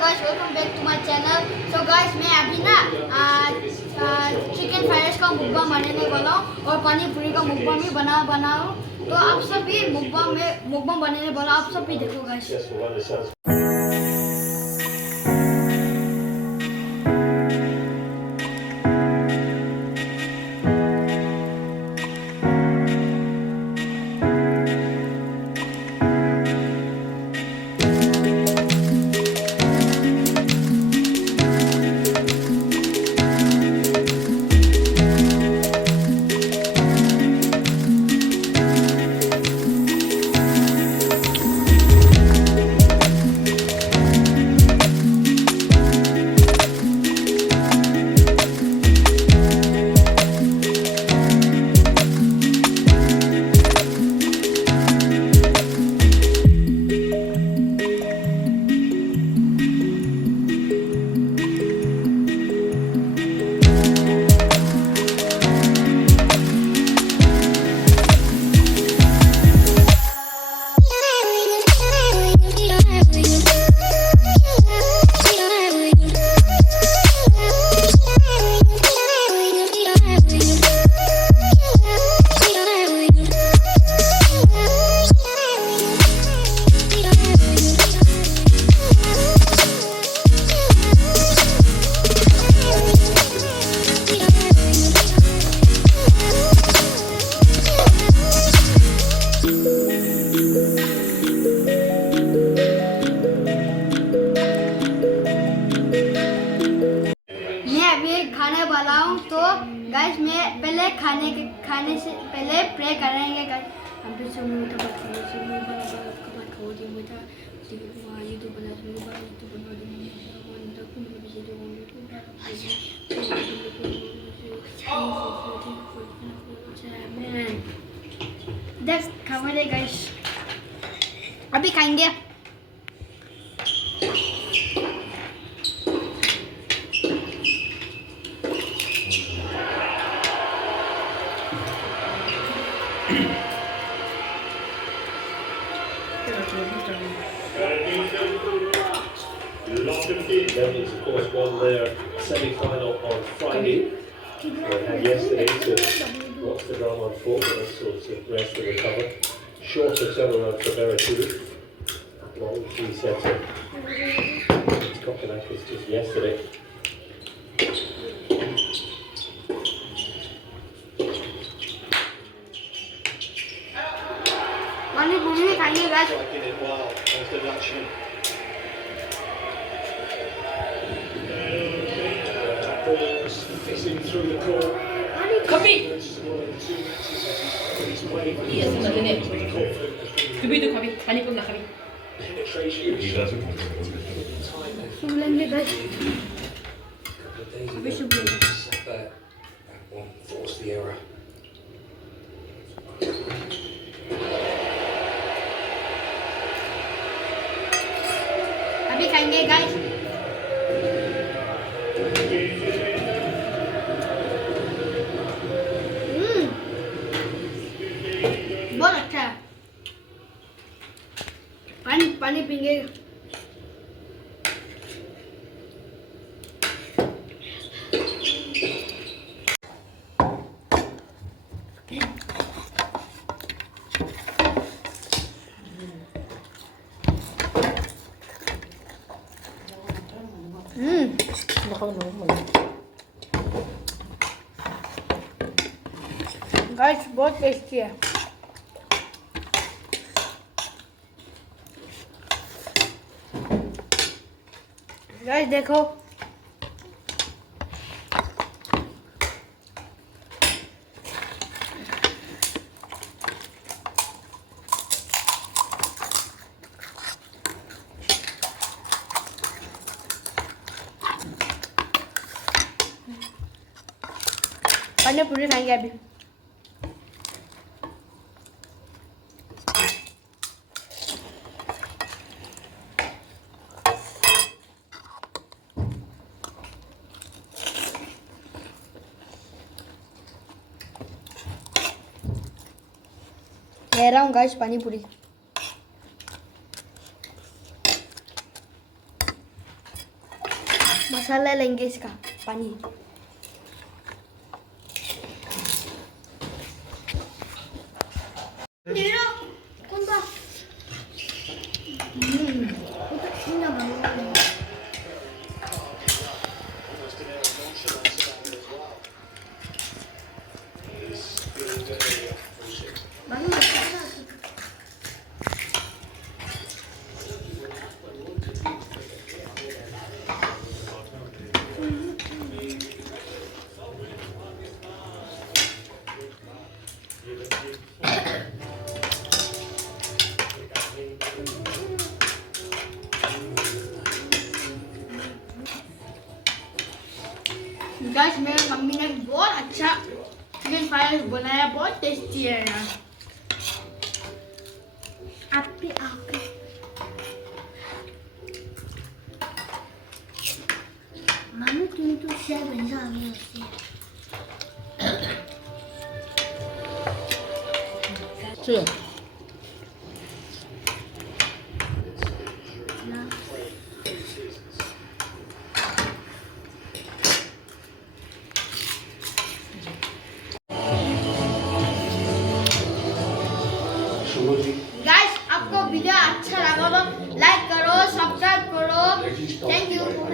Guys welcome back to my channel. So guys मैं अभी ना चिकन फ्राइड राइस का मुकबांग बनाने वाला हूँ और पानी पूरी का मुकबांग भी बनाऊँ। तो आप सब भी मुकबांग बनाने वाला, आप सब भी देखो गाइस। खाने वाला हूँ। तो गाइस मैं पहले खाने से पहले प्रे करेंगे गाइस। गाइस अभी खाएंगे। That is, of course, won their semi-final on Friday. They had yesterday to watch the drama unfold and also to rest and recover. Shorter turnaround for Veracruz. Long 3 sets of Kokonakis just yesterday. Striking it well as the Dutchman. Balls fizzing through the court. 커피! 두비도 커피, 많이 끓나 커피. Force the error. अभी खाएंगे गाइस। बहुत अच्छा है। पानी पीएंगे। गाइस बहुत टेस्टी है। गाइस देखो पानी पूरी खाएंगे अभी। ले रहा हूँ गाइस पानी पूरी। मसाला लेंगे इसका पानी कौन सा गाइस मेरी मम्मी ने बहुत अच्छा चिकन फ्राई बनाया बहुत टेस्टी है यार आपके मम्मी तुम तो शेफ बन जाओगे 쭉. गाइस आपको वीडियो अच्छा लगा तो लाइक करो सब्सक्राइब करो थैंक यू